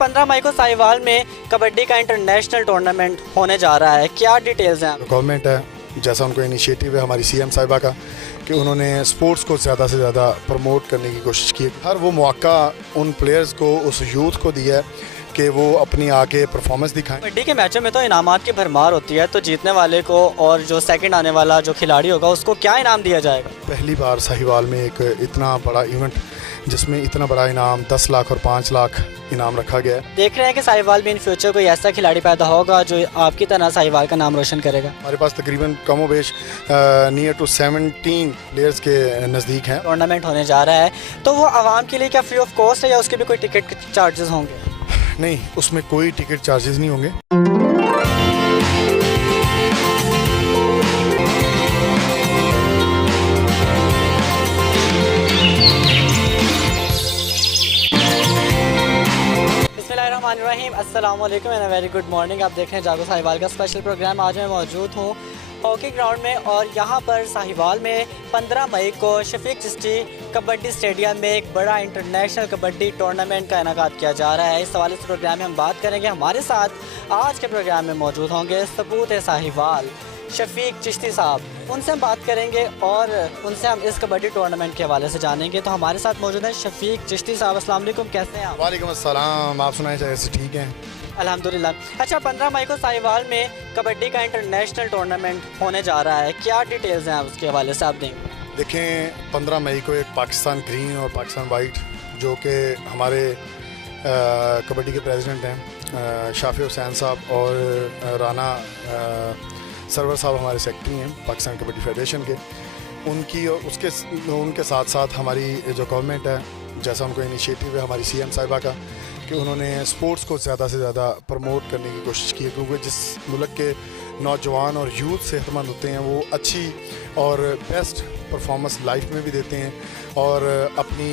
15 मई को साहिवाल में कबड्डी का इंटरनेशनल टूर्नामेंट होने जा रहा है, क्या डिटेल्स हैं? गवर्नमेंट है, जैसा उनको इनिशिएटिव है हमारी सीएम साहिबा का कि उन्होंने स्पोर्ट्स को ज़्यादा से ज़्यादा प्रमोट करने की कोशिश की। हर वो मौका उन प्लेयर्स को, उस यूथ को दिया है कि वो अपनी आके परफॉर्मेंस दिखाएं। कबड्डी के मैचों में तो इनामात की भरमार होती है, तो जीतने वाले को और जो सेकंड आने वाला जो खिलाड़ी होगा उसको क्या इनाम दिया जाएगा? पहली बार साहिवाल में एक इतना बड़ा इवेंट जिसमें इतना बड़ा इनाम 10 लाख और 5 लाख इनाम रखा गया है। देख रहे हैं कि साहिवाल में इन फ्यूचर कोई ऐसा खिलाड़ी पैदा होगा जो आपकी तरह साहिवाल का नाम रोशन करेगा। हमारे पास तकरीबन कमोबेश नियर टू 17 प्लेयर्स के नज़दीक हैं। टूर्नामेंट होने जा रहा है तो वो आवाम के लिए क्या फ्री ऑफ कॉस्ट है या उसके भी कोई टिकट चार्जेस होंगे? नहीं, उसमें कोई टिकट चार्जेस नहीं होंगे। बिस्मिल्लाहिर्रहमानिर्रहीम, अस्सलाम वालेकुम एंड वेरी गुड मॉर्निंग। आप देख रहे हैं जागो साहिवाल का स्पेशल प्रोग्राम। आज मैं मौजूद हूँ हॉकी ग्राउंड में और यहाँ पर साहिवाल में 15 मई को शफीक चिश्ती कबड्डी स्टेडियम में एक बड़ा इंटरनेशनल कबड्डी टूर्नामेंट का इनेकाद किया जा रहा है। इस हवाले से प्रोग्राम में हम बात करेंगे। हमारे साथ आज के प्रोग्राम में मौजूद होंगे सपूत साहिवाल शफीक चिश्ती साहब, उनसे हम बात करेंगे और उनसे हम इस कबड्डी टूर्नामेंट के हवाले से जानेंगे। तो हमारे साथ मौजूद हैं शफीक चिश्ती साहब। अस्सलाम वालेकुम, कैसे हैं आप? वालेकुम अस्सलाम, आप सुनाए चाहिए से ठीक हैं? अल्हम्दुलिल्लाह। अच्छा, 15 मई को साहिवाल में कबड्डी का इंटरनेशनल टूर्नामेंट होने जा रहा है, क्या डिटेल्स हैं उसके हवाले से आप देंगे? देखें, 15 मई को एक पाकिस्तान ग्रीन और पाकिस्तान वाइट, जो कि हमारे कबड्डी के प्रेसिडेंट हैं शाफी हुसैन साहब और राना सरवर साहब हमारे सेक्रेटरी हैं पाकिस्तान कबड्डी फेडरेशन के, उनकी और उनके साथ साथ हमारी जो गवर्नमेंट है, जैसा उनको इनिशिएटिव है हमारी सीएम साहिबा का कि उन्होंने स्पोर्ट्स को ज़्यादा से ज़्यादा प्रमोट करने की कोशिश की है। क्योंकि जिस मुल्क के नौजवान और यूथ सेहतमंद होते हैं वो अच्छी और बेस्ट परफॉर्मेंस लाइफ में भी देते हैं और अपनी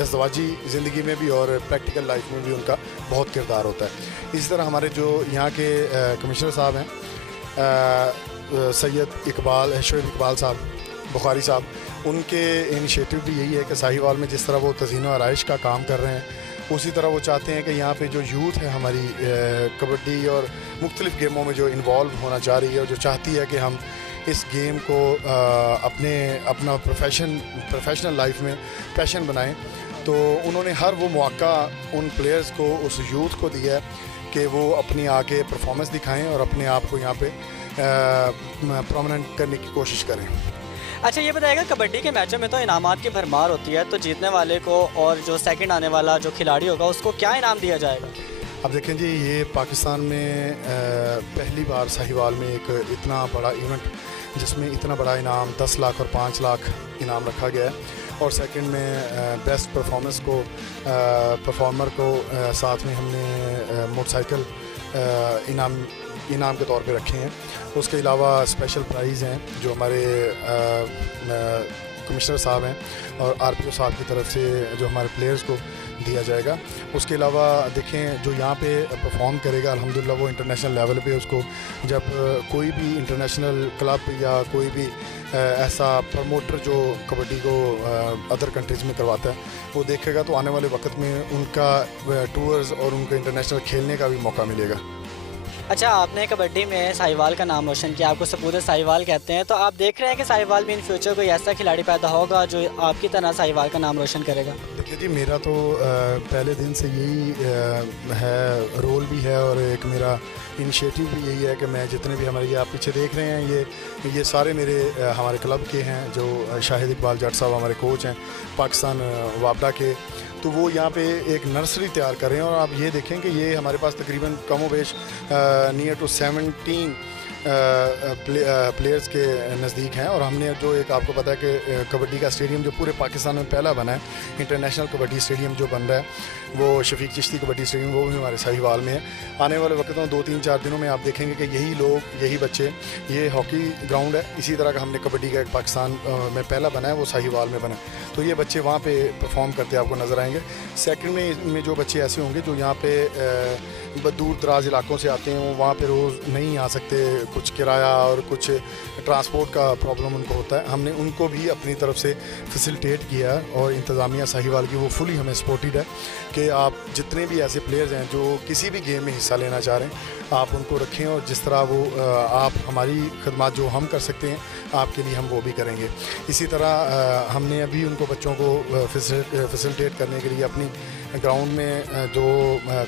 अज़दवाजी ज़िंदगी में भी और प्रैक्टिकल लाइफ में भी उनका बहुत किरदार होता है। इसी तरह हमारे जो यहाँ के कमिश्नर साहब हैं सैयद इकबाल शोएब इकबाल साहब बुखारी साहब, उनके इनिशिएटिव भी यही है कि साहिवाल में जिस तरह वो तज़ीन व आराइश का काम कर रहे हैं उसी तरह वो चाहते हैं कि यहाँ पे जो यूथ है हमारी कबड्डी और मुख्तलिफ़ गेमों में जो इन्वॉल्व होना चाह रही है और जो चाहती है कि हम इस गेम को अपना प्रोफेशनल लाइफ में पैशन बनाएं, तो उन्होंने हर वो मौका उन प्लेयर्स को, उस यूथ को दिया है कि वो अपनी आके परफॉर्मेंस दिखाएं और अपने आप को यहाँ पे प्रोमिनेंट करने की कोशिश करें। अच्छा, ये बताइएगा कबड्डी के मैचों में तो इनामात की भरमार होती है, तो जीतने वाले को और जो सेकंड आने वाला जो खिलाड़ी होगा उसको क्या इनाम दिया जाएगा? अब देखें जी, ये पाकिस्तान में पहली बार साहिवाल में एक इतना बड़ा इवेंट जिसमें इतना बड़ा इनाम 10 लाख और 5 लाख इनाम रखा गया है और सेकंड में बेस्ट परफॉर्मर को साथ में हमने मोटरसाइकिल इनाम के तौर पे रखे हैं। उसके अलावा स्पेशल प्राइज़ हैं जो हमारे कमिश्नर साहब हैं और आरपीओ साहब की तरफ से जो हमारे प्लेयर्स को दिया जाएगा। उसके अलावा देखें, जो यहाँ पे परफॉर्म करेगा अल्हम्दुलिल्लाह वो इंटरनेशनल लेवल पे उसको जब कोई भी इंटरनेशनल क्लब या कोई भी ऐसा प्रमोटर जो कबड्डी को अदर कंट्रीज़ में करवाता है वो देखेगा तो आने वाले वक्त में उनका टूर्स और उनका इंटरनेशनल खेलने का भी मौका मिलेगा। अच्छा, आपने कबड्डी में साहिवाल का नाम रोशन किया, आपको सपूत साहिवाल कहते हैं, तो आप देख रहे हैं कि साहिवाल में इन फ्यूचर कोई ऐसा खिलाड़ी पैदा होगा जो आपकी तरह साहिवाल का नाम रोशन करेगा? देखिए जी, मेरा तो पहले दिन से यही है, रोल भी है और एक मेरा इनिशिएटिव भी यही है कि मैं जितने भी हमारे ये आप पीछे देख रहे हैं ये सारे मेरे हमारे क्लब के हैं। जो शाहिद इकबाल जट साहब हमारे कोच हैं पाकिस्तान वापडा के, तो वो यहाँ पे एक नर्सरी तैयार कर रहे हैं और आप ये देखें कि ये हमारे पास तकरीबन कमोबेश नियर टू 17 प्लेयर्स के नज़दीक हैं और हमने जो एक आपको पता है कि कबड्डी का स्टेडियम जो पूरे पाकिस्तान में पहला बना है, इंटरनेशनल कबड्डी स्टेडियम जो बन रहा है वो शफीक चिश्ती कबड्डी स्टेडियम, वो भी हमारे साहिवाल में है। आने वाले वक्त में 2-3-4 दिनों में आप देखेंगे कि यही लोग, यही बच्चे, ये हॉकी ग्राउंड है, इसी तरह का हमने कबड्डी का एक पाकिस्तान में पहला बना है वो साहिवाल में बना है, तो ये बच्चे वहाँ पे परफॉर्म करते आपको नज़र आएंगे। सेकंड में जो बच्चे ऐसे होंगे जो यहाँ पे दूर दराज इलाकों से आते हैं, वो वहाँ पे रोज़ नहीं आ सकते कुछ किराया और कुछ ट्रांसपोर्ट का प्रॉब्लम उनको होता है, हमने उनको भी अपनी तरफ से फैसिलिटेट किया है। और इंतज़ामिया साहिवाल की वो फुली हमें सपोर्टेड है कि आप जितने भी ऐसे प्लेयर्स हैं जो किसी भी गेम में हिस्सा लेना चाह रहे हैं, आप उनको रखें और जिस तरह वो आप हमारी खदमात जो हम कर सकते हैं आपके लिए हम वो भी करेंगे। इसी तरह हमने अभी उनको बच्चों को फैसिलिटेट करने के लिए अपनी ग्राउंड में जो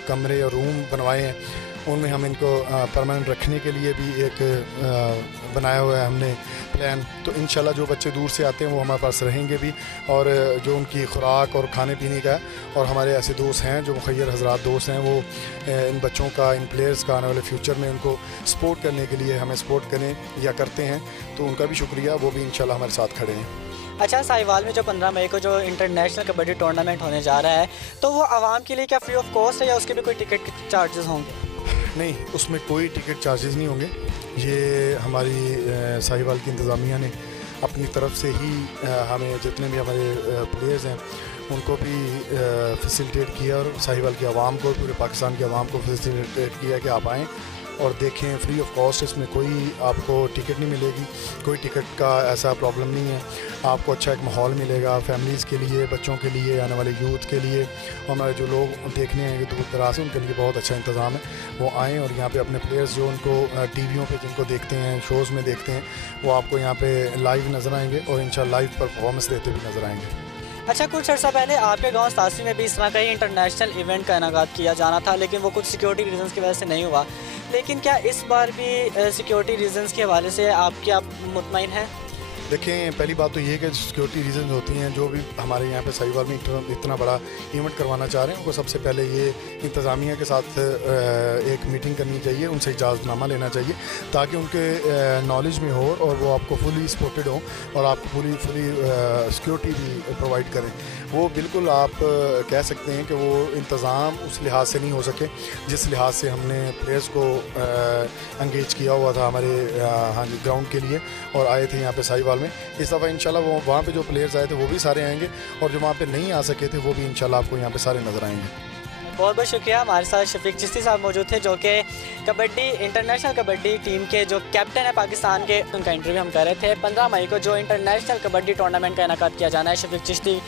कमरे और रूम बनवाए हैं उनमें हम इनको परमानेंट रखने के लिए भी एक बनाया हुआ है हमने प्लान। तो इंशाल्लाह जो बच्चे दूर से आते हैं वो हमारे पास रहेंगे भी, और जो उनकी खुराक और खाने पीने का है। और हमारे ऐसे दोस्त हैं जो मुखय्यर हजरात दोस्त हैं, वो इन बच्चों का, इन प्लेयर्स का आने वाले फ्यूचर में उनको सपोर्ट करने के लिए हमें सपोर्ट करें या करते हैं, तो उनका भी शुक्रिया, वो भी इंशाल्लाह हमारे साथ खड़े हैं। अच्छा, साहिवाल में जो 15 मई को जो इंटरनेशनल कबड्डी टूर्नामेंट होने जा रहा है, तो वो आवाम के लिए क्या फ्री ऑफ कॉस्ट है या उसके भी कोई टिकट के चार्जेस होंगे? नहीं, उसमें कोई टिकट चार्जेस नहीं होंगे। ये हमारी साहिवाल की इंतज़ामिया ने अपनी तरफ से ही हमें जितने भी हमारे प्लेयर्स हैं उनको भी फैसिलिटेट किया, और साहिवाल की आवाम को, पूरे पाकिस्तान की आवाम को फैसिलिटेट किया कि आप आएँ और देखें फ्री ऑफ कॉस्ट। इसमें कोई आपको टिकट नहीं मिलेगी, कोई टिकट का ऐसा प्रॉब्लम नहीं है। आपको अच्छा एक माहौल मिलेगा फैमिलीज़ के लिए, बच्चों के लिए, आने वाले यूथ के लिए, हमारे जो लोग देखने आएंगे दूर दराज से उनके लिए बहुत अच्छा इंतज़ाम है। वो आएँ और यहाँ पे अपने प्लेयर्स जो उनको टीवियों पे जिनको देखते हैं, शोज़ में देखते हैं, वो आपको यहाँ पे लाइव नज़र आएंगे और इंशाल्लाह लाइव परफॉर्मेंस देते भी नज़र आएंगे। अच्छा, कुछ अर्सा पहले आपके गांव सासी में भी इस तरह का ही इंटरनेशनल इवेंट का इनेकाद किया जाना था, लेकिन वो कुछ सिक्योरिटी रीजंस की वजह से नहीं हुआ। लेकिन क्या इस बार भी सिक्योरिटी रीजंस के हवाले से आप मुतमईन हैं? देखें, पहली बात तो ये है कि सिक्योरिटी रीज़न होती हैं, जो भी हमारे यहाँ पे साहिवाल में इतना बड़ा इवेंट करवाना चाह रहे हैं, उनको सबसे पहले ये इंतज़ामिया के साथ एक मीटिंग करनी चाहिए, उनसे इजाज़तनामा लेना चाहिए ताकि उनके नॉलेज में हो और वो आपको फुली सपोर्टेड हो और आपको फुली सिक्योरिटी भी प्रोवाइड करें। वो बिल्कुल आप कह सकते हैं कि वो इंतज़ाम उस लिहाज से नहीं हो सके जिस लिहाज से हमने प्लेयर्स को एंगेज किया हुआ था हमारे ग्राउंड के लिए और आए थे यहाँ पे साहिवाल में। इस दफ़ा इंशाल्लाह वो वहाँ पे जो प्लेयर्स आए थे वो भी सारे आएंगे, और जो वहाँ पे नहीं आ सके थे वो भी इंशाल्लाह आपको यहाँ पे सारे नज़र आएंगे। बहुत बहुत शुक्रिया। हमारे साथ शफीक चिश्ती साहब मौजूद थे, जो कि कबड्डी इंटरनेशनल कबड्डी टीम के जो कैप्टन है पाकिस्तान के, उनका इंटरव्यू हम कर रहे थे। 15 मई को जो इंटरनेशनल कबड्डी टूर्नामेंट का इनेकाद किया जाना है शफीक चिश्ती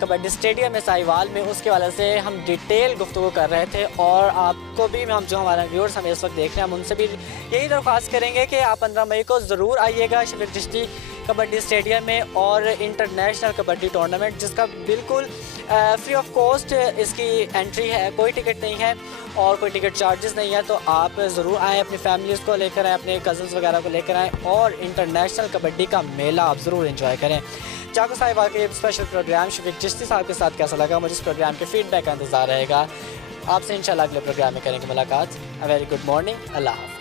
कबड्डी स्टेडियम में साहिवाल में, उसके वाले से हम डिटेल गुफ्तगू कर रहे थे। और आपको भी हम जो हमारे व्यूअर्स हमें इस वक्त देख रहे हैं, हम उनसे भी यही दरख्वास्त करेंगे कि आप 15 मई को ज़रूर आइएगा शफीक चिश्ती कबड्डी स्टेडियम में, और इंटरनेशनल कबड्डी टूर्नामेंट जिसका बिल्कुल फ्री ऑफ कॉस्ट इसकी एंट्री है, कोई टिकट नहीं है और कोई टिकट चार्जेस नहीं है। तो आप ज़रूर आएँ, अपनी फैमिलीज़ को लेकर आएँ, अपने कज़न्स वगैरह को लेकर आएँ और इंटरनेशनल कबड्डी का मेला आप ज़रूर एंजॉय करें। जागो साहिवाल के स्पेशल प्रोग्राम शफीक चिश्ती साहब के साथ कैसा लगा, मुझे इस प्रोग्राम के फीडबैक का इंतज़ार रहेगा। आपसे इंशाल्लाह अगले प्रोग्राम में करेंगे मुलाकात। अ वेरी गुड मॉर्निंग, अल्लाह हाफ़िज़।